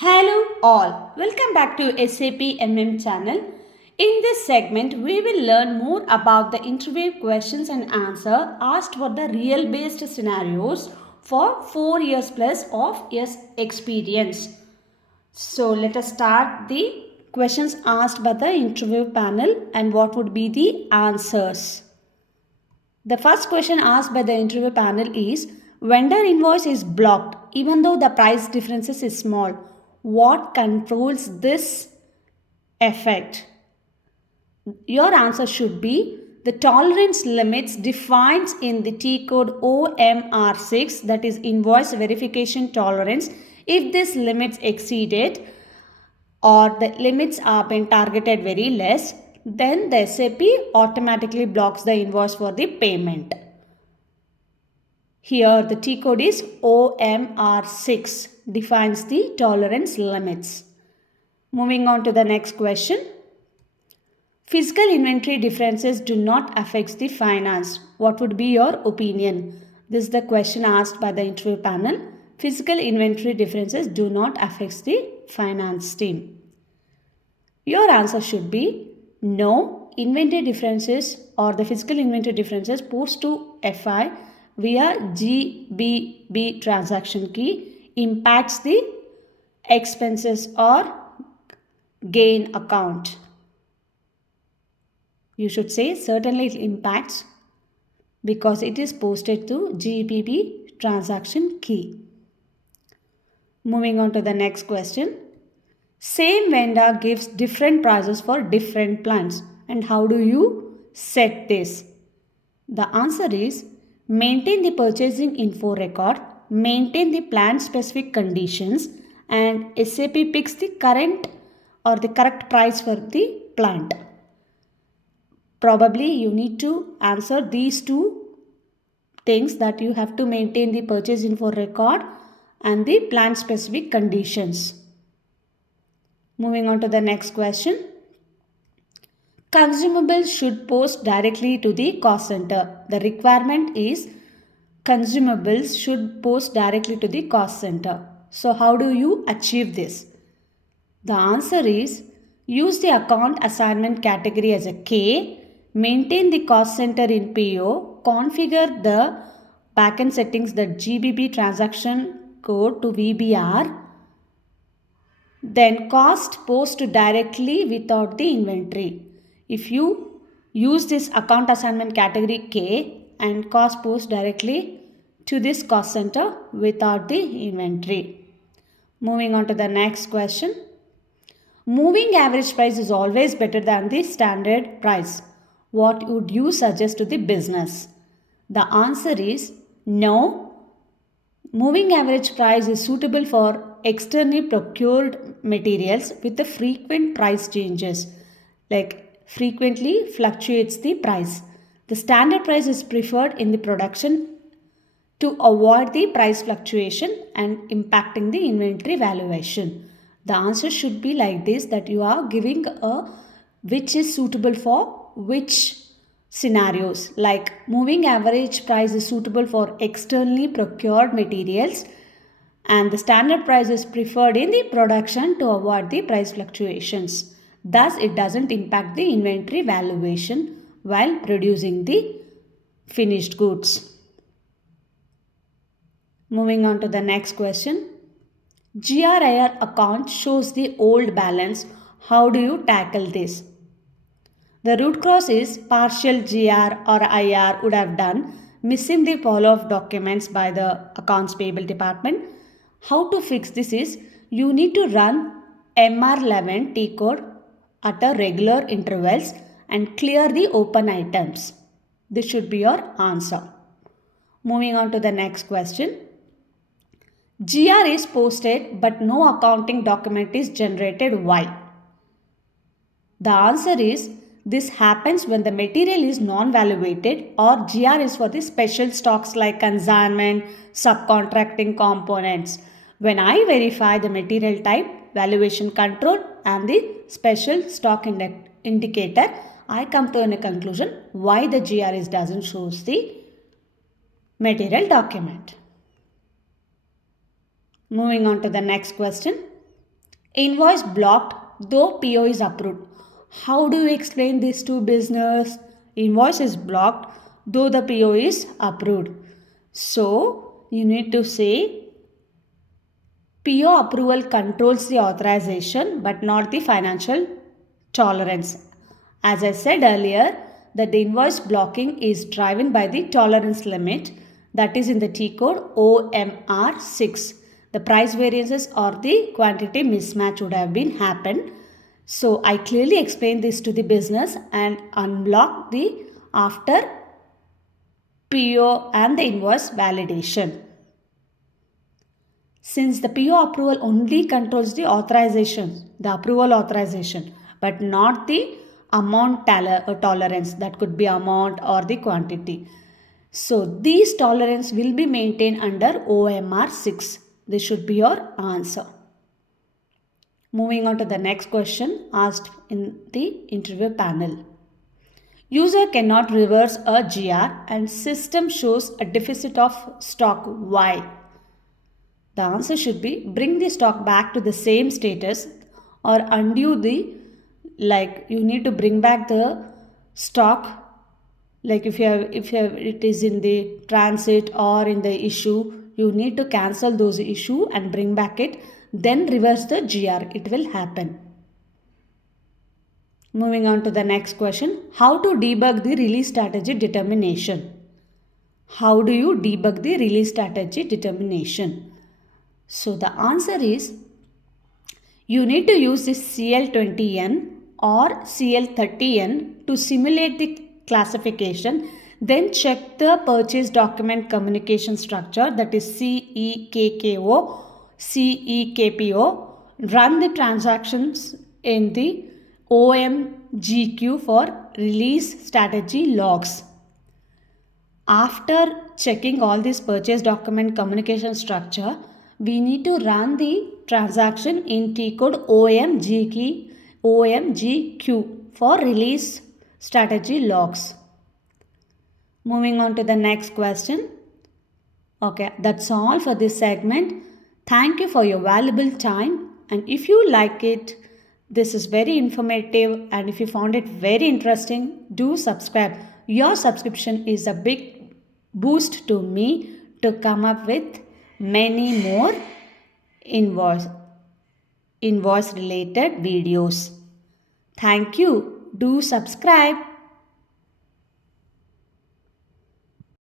Hello all, welcome back to SAP MM channel. In this segment, we will learn more about the interview questions and answer asked for the real based scenarios for 4 years plus of years experience. So let us start the questions asked by the interview panel and what would be the answers. The first question asked by the interview panel is vendor invoice is blocked even though the price differences is small. What controls this effect? Your answer should be the tolerance limits defined in the T code OMR6, that is invoice verification tolerance. If this limits exceeded or the limits are been targeted very less, then the SAP automatically blocks the invoice for the payment. Here the T code is OMR6, defines the tolerance limits. Moving on to the next question. Physical inventory differences do not affect the finance. What would be your opinion? This is the question asked by the interview panel. Physical inventory differences do not affect the finance team. Your answer should be no. Inventory differences or the physical inventory differences post to FI via GBB transaction key impacts the expenses or gain account. You should say certainly it impacts because it is posted to GBB transaction key. Moving on to the next question. Same vendor gives different prices for different plants, and how do you set this? The answer is maintain the purchasing info record, maintain the plant specific conditions, and SAP picks the current or the correct price for the plant. Probably you need to answer these two things, that you have to maintain the purchase info record and the plant specific conditions. Moving on to the next question. Consumables should post directly to the cost center. The requirement is consumables should post directly to the cost center. So how do you achieve this? The answer is use the account assignment category as a K, maintain the cost center in PO, configure the backend settings, the GBB transaction code to VBR, then cost post directly without the inventory. If you use this account assignment category K and cost post directly to this cost center without the inventory. Moving on to the next question. Moving average price is always better than the standard price. What would you suggest to the business? The answer is no. Moving average price is suitable for externally procured materials with the frequent price changes, like frequently fluctuates the price. The standard price is preferred in the production to avoid the price fluctuation and impacting the inventory valuation. The answer should be like this, that you are giving a which is suitable for which scenarios, like moving average price is suitable for externally procured materials and the standard price is preferred in the production to avoid the price fluctuations. Thus, it doesn't impact the inventory valuation while producing the finished goods. Moving on to the next question. GRIR account shows the old balance. How do you tackle this? The root cause is partial GR or IR would have done, missing the follow-up documents by the accounts payable department. How to fix this is you need to run MR11 T code at a regular intervals and clear the open items. This should be your answer. Moving on to the next question. GR is posted but no accounting document is generated. Why? The answer is this happens when the material is non-valuated or GR is for the special stocks like consignment, subcontracting components. When I verify the material type, valuation control and the special stock indicator, I come to a conclusion why the GR doesn't show the material document. Moving on to the next question. Invoice blocked though PO is approved. How do you explain this to business? Invoice is blocked though the PO is approved. So you need to say PO approval controls the authorization but not the financial tolerance. As I said earlier, that the invoice blocking is driven by the tolerance limit that is in the T code OMR6. The price variances or the quantity mismatch would have been happened. So I clearly explained this to the business and unblock the after PO and the invoice validation. Since the PO approval only controls the authorization, the approval authorization, but not the amount tolerance, that could be amount or the quantity. So these tolerance will be maintained under OMR 6. This should be your answer. Moving on to the next question asked in the interview panel. User cannot reverse a GR and system shows a deficit of stock Y. The answer should be bring the stock back to the same status or undo the, like you need to bring back the stock, like if it is in the transit or in the issue, you need to cancel those issue and bring back it, then reverse the GR. It will happen. Moving on to the next question. How to debug the release strategy determination? How do you debug the release strategy determination? So the answer is you need to use this CL20N or CL30N to simulate the classification, then check the purchase document communication structure, that is CEKKO, CEKPO, run the transactions in the OMGQ for release strategy logs. After checking all this purchase document communication structure, we need to run the transaction in T code OMGQ for release strategy logs. Moving on to the next question. Okay, that's all for this segment. Thank you for your valuable time, and if you like it, this is very informative, and if you found it very interesting, do subscribe. Your subscription is a big boost to me to come up with many more invoice related videos. Thank you. Do subscribe.